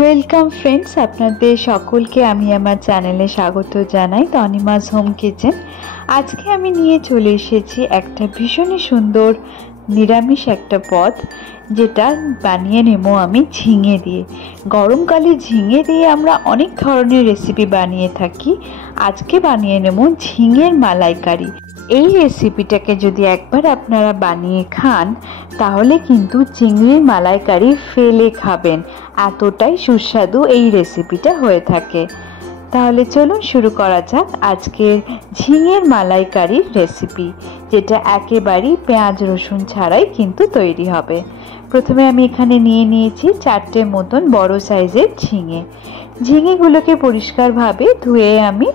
Welcome friends, আপনাদের সকলকে আমি আমার চ্যানেলে স্বাগত জানাই তনিমাস হোম কিচেন। আজকে আমি নিয়ে চলে এসেছি একটা ভীষণই সুন্দর নিরামিষ একটা পদ, যেটা বানিয়ে নেব আমি ঝিঙে দিয়ে। গরমকালে ঝিঙে দিয়ে আমরা অনেক ধরনের রেসিপি বানিয়ে থাকি। আজকে বানিয়ে নেব ঝিঙের মালাইকারি। এই রেসিপিটাকে যদি একবার আপনারা বানিয়ে খান তাহলে কিন্তু চিংড়ির মালাইকারি ফেলে খাবেন, এতটাই সুস্বাদু এই রেসিপিটা হয়ে থাকে। তাহলে চলুন শুরু করা যাক আজকের ঝিঙের মালাইকারির রেসিপি, যেটা একেবারেই পেঁয়াজ রসুন ছাড়াই কিন্তু তৈরি হবে। প্রথমে আমি এখানে নিয়ে নিয়েছি 4টে মতন বড় সাইজের ঝিঙেগুলোকে পরিষ্কারভাবে ধুয়ে আমি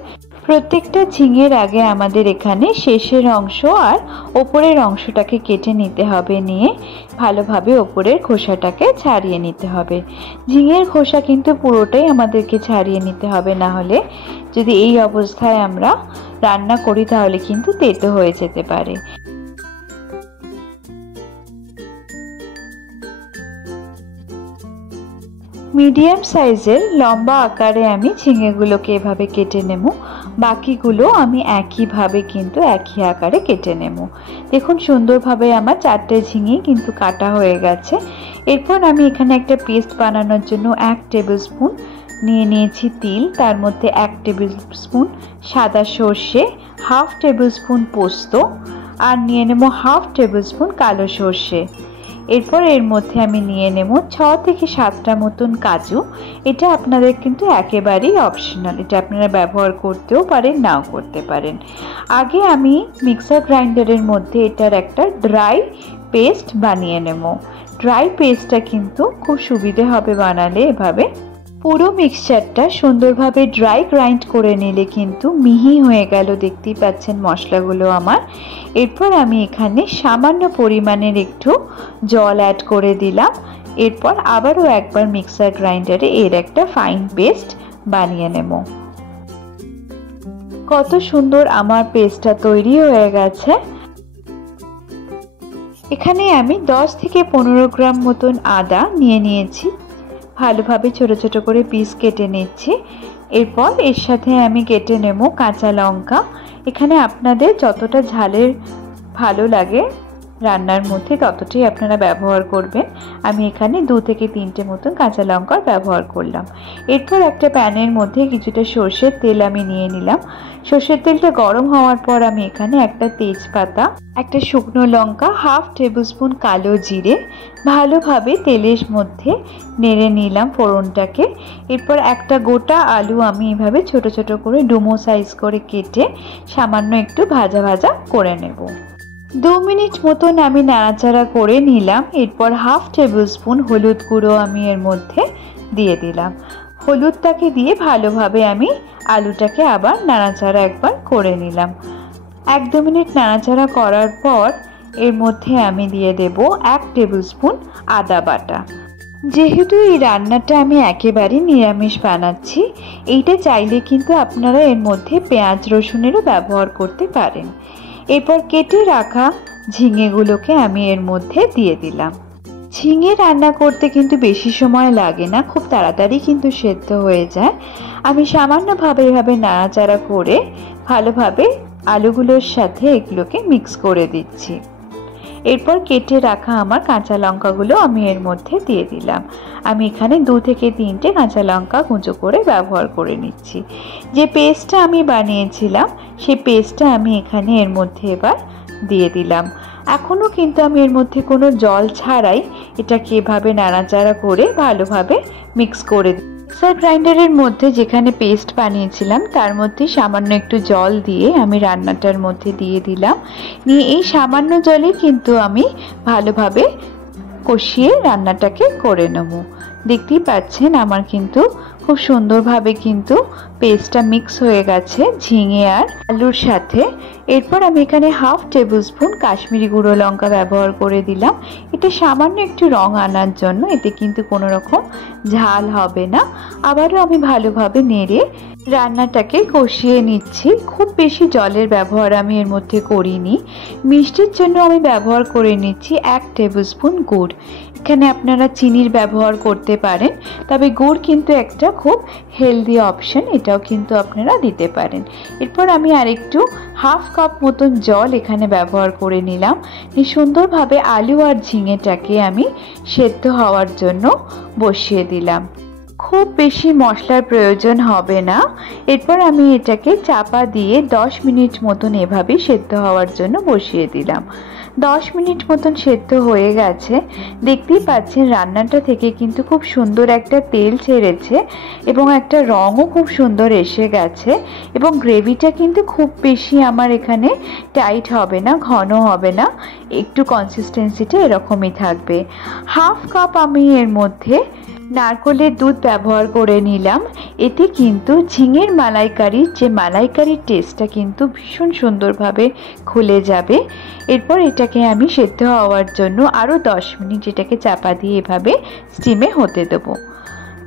প্রত্যেকটা ঝিঙের আগে আমাদের এখানে শেষের অংশ আর ওপরের অংশটাকে কেটে নিতে হবে। নিয়ে ভালোভাবে ওপরের খোসাটাকে ছাড়িয়ে নিতে হবে। ঝিঙের খোসা কিন্তু পুরোটাই আমাদেরকে ছাড়িয়ে নিতে হবে, না হলে যদি এই অবস্থায় আমরা রান্না করি তাহলে কিন্তু তেতো হয়ে যেতে পারে। মিডিয়াম সাইজের লম্বা আকারে আমি ঝিঙেগুলোকে এভাবে কেটে নেব। বাকিগুলো আমি একইভাবে কিন্তু একই আকারে কেটে নেব। দেখুন সুন্দরভাবে আমার 4টে ঝিঙে কিন্তু কাটা হয়ে গেছে। এরপর আমি এখানে একটা পেস্ট বানানোর জন্য 1 টেবিল স্পুন নিয়ে নিয়েছি তিল, তার মধ্যে 1 টেবিল স্পুন সাদা সর্ষে, 1/2 টেবিল স্পুন পোস্ত আর নিয়ে নেব 1/2 টেবিল স্পুন কালো সর্ষে। এরপর এর মধ্যে আমি নিয়ে নেব 6 থেকে 7টা মতন কাজু। এটা আপনাদের কিন্তু একেবারেই অপশনাল, এটা আপনারা ব্যবহার করতেও পারেন নাও করতে পারেন। আগে আমি মিক্সার গ্রাইন্ডারের মধ্যে এটার একটা ড্রাই পেস্ট বানিয়ে নেব। ড্রাই পেস্টটা কিন্তু খুব সুবিধে হবে বানালে। এভাবে পুরো মিক্সচারটা সুন্দরভাবে ড্রাই গ্রাইন্ড করে নিলে কিন্তু মিহি হয়ে গেল, দেখতেই পাচ্ছেন মশলাগুলো আমার। এরপর আমি এখানে সামান্য পরিমাণের একটু জল অ্যাড করে দিলাম। এরপর আবারও একবার মিক্সার গ্রাইন্ডারে এর একটা ফাইন পেস্ট বানিয়ে নেব। কত সুন্দর আমার পেস্টটা তৈরি হয়ে গেছে। এখানে আমি 10 থেকে 15 গ্রাম মতন আদা নিয়ে নিয়েছি, ভালোভাবে ছোট ছোট করে পিস কেটে নিচ্ছি। এরপর এর সাথে আমি কেটে নেব কাঁচা লঙ্কা। এখানে আপনাদের যতটা ঝালের ভালো লাগে রান্নার মধ্যে ততটাই আপনারা ব্যবহার করবেন। আমি এখানে 2 থেকে 3টে মতন কাঁচা লঙ্কার ব্যবহার করলাম। এরপর একটা প্যানের মধ্যে কিছুটা সর্ষের তেল আমি নিয়ে নিলাম। সর্ষের তেলটা গরম হওয়ার পর আমি এখানে একটা তেজপাতা, একটা শুকনো লঙ্কা, 1/2 টেবিল স্পুন কালো জিরে ভালোভাবে তেলের মধ্যে নেড়ে নিলাম ফোড়নটাকে। এরপর একটা গোটা আলু আমি এভাবে ছোট ছোট করে ডুমো সাইজ করে কেটে সামান্য একটু ভাজা ভাজা করে নেব। 2 মিনিট মতন আমি নাড়াচাড়া করে নিলাম। এরপর 1/2 টেবিল স্পুন হলুদ গুঁড়ো আমি এর মধ্যে দিয়ে দিলাম। হলুদটাকে দিয়ে ভালোভাবে আমি আলুটাকে আবার নাড়াচাড়া একবার করে নিলাম। 1-2 মিনিট নাড়াচাড়া করার পর এর মধ্যে আমি দিয়ে দেব 1 টেবিল স্পুন আদা বাটা। যেহেতু এই রান্নাটা আমি একেবারেই নিরামিষ বানাচ্ছি, এইটা চাইলে কিন্তু আপনারা এর মধ্যে পেঁয়াজ রসুনেরও ব্যবহার করতে পারেন। এরপর কেটে রাখা ঝিঙেগুলোকে আমি এর মধ্যে দিয়ে দিলাম। ঝিঙে রান্না করতে কিন্তু বেশি সময় লাগে না, খুব তাড়াতাড়ি কিন্তু সেদ্ধ হয়ে যায়। আমি সামান্যভাবে এভাবে নাড়াচাড়া করে ভালোভাবে আলুগুলোর সাথে এগুলোকে মিক্স করে দিচ্ছি। এরপর কেটে রাখা আমার কাঁচা লঙ্কাগুলো আমি এর মধ্যে দিয়ে দিলাম। আমি এখানে 2 থেকে 3টে কাঁচা লঙ্কা কুঁচো করে ব্যবহার করে নিচ্ছি। যে পেস্টটা আমি বানিয়েছিলাম সেই পেস্টটা আমি এখানে এর মধ্যে এবার দিয়ে দিলাম। এখনও কিন্তু আমি এর মধ্যে কোনো জল ছাড়াই এটাকে এভাবে নাড়াচাড়া করে ভালোভাবে মিক্স করে দিই। মিক্সার গ্রাইন্ডারের মধ্যে যেখানে পেস্ট বানিয়েছিলাম তার মধ্যে সামান্য একটু জল দিয়ে আমি রান্নাটার মধ্যে দিয়ে দিলাম। নিয়ে এই সামান্য জলে কিন্তু আমি ভালোভাবে কষিয়ে রান্নাটাকে করে নেব। দেখতেই পাচ্ছেন আমার কিন্তু খুব সুন্দরভাবে কিন্তু পেস্টটা মিক্স হয়ে গেছে ঝিঙে আর আলুর সাথে। এরপর আমি এখানে 1/2 টেবিল স্পুন কাশ্মীরি গুঁড়ো লঙ্কা ব্যবহার করে দিলাম। এটা সামান্য একটু রং আনার জন্য, এতে কিন্তু কোনো রকম ঝাল হবে না। আবারও আমি ভালোভাবে নেড়ে রান্নাটাকে কষিয়ে নিচ্ছি। খুব বেশি জলের ব্যবহার আমি এর মধ্যে করিনি। মিষ্টির জন্য আমি ব্যবহার করে নিচ্ছি 1 টেবিল স্পুন গুড়। এখানে আপনারা চিনির ব্যবহার করতে পারেন, তবে গুড় কিন্তু একটা খুব হেলদি অপশন, এটাও কিন্তু আপনারা দিতে পারেন। এরপর আমি আরেকটু হাফ কাপ মতন জল এখানে ব্যবহার করে নিলাম। সুন্দরভাবে আলু আর ঝিঙেটাকে আমি সেদ্ধ হওয়ার জন্য বসিয়ে দিলাম। খুব বেশি মশলার প্রয়োজন হবে না। এরপর আমি এটাকে চাপা দিয়ে 10 মিনিট মতন এভাবে সেদ্ধ হওয়ার জন্য বসিয়ে দিলাম। 10 মিনিট মতন সেদ্ধ হয়ে গেছে। দেখতেই পাচ্ছেন রান্নাটা থেকে কিন্তু খুব সুন্দর একটা তেল ছেড়েছে এবং একটা রঙও খুব সুন্দর এসে গেছে, এবং গ্রেভিটা কিন্তু খুব বেশি আমার এখানে টাইট হবে না, ঘন হবে না, একটু কনসিস্টেন্সিটা এরকমই থাকবে। হাফ কাপ আমি এর মধ্যে নারকেলের দুধ ব্যবহার করে নিলাম। এতে কিন্তু ঝিঙের মালাইকারির যে মালাইকারির টেস্টটা কিন্তু ভীষণ সুন্দরভাবে খুলে যাবে। এরপর এটাকে আমি সেদ্ধ হওয়ার জন্য আরও 10 মিনিট এটাকে চাপা দিয়ে এভাবে স্টিমে হতে দেবো।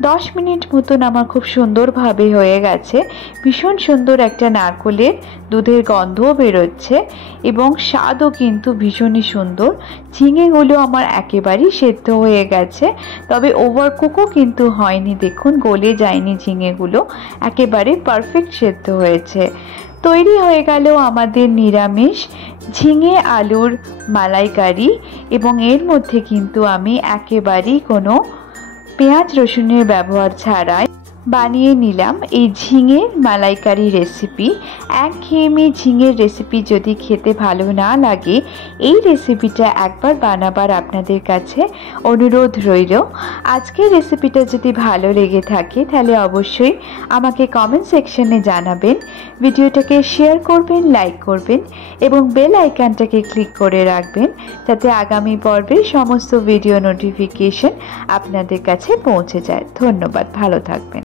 10 মিনিট মতন আমার খুব সুন্দরভাবে হয়ে গেছে। ভীষণ সুন্দর একটা নারকেলের দুধের গন্ধও বেরোচ্ছে এবং স্বাদও কিন্তু ভীষণই সুন্দর। ঝিঙেগুলো আমার একেবারেই সেদ্ধ হয়ে গেছে, তবে ওভারকুকও কিন্তু হয়নি। দেখুন গলে যায়নি ঝিঙেগুলো, একেবারে পারফেক্ট সেদ্ধ হয়েছে। তৈরি হয়ে গেল আমাদের নিরামিষ ঝিঙে আলুর মালাইকারি, এবং এর মধ্যে কিন্তু আমি একেবারেই কোনো পেঁয়াজ রসুনের ব্যবহার ছাড়াই বানিয়ে নিলাম এই ঝিঙের মালাইকারি রেসিপি। একঘেয়েমি ঝিঙের রেসিপি যদি খেতে ভালো না লাগে, এই রেসিপিটা একবার বানাবার আপনাদের কাছে অনুরোধ রইল। আজকের রেসিপিটা যদি ভালো লেগে থাকে তাহলে অবশ্যই আমাকে কমেন্ট সেকশনে জানাবেন, ভিডিওটাকে শেয়ার করবেন, লাইক করবেন এবং বেল আইকনটাকে ক্লিক করে রাখবেন, যাতে আগামী পর্বের সমস্ত ভিডিও নোটিফিকেশন আপনাদের কাছে পৌঁছে যায়। ধন্যবাদ, ভালো থাকবেন।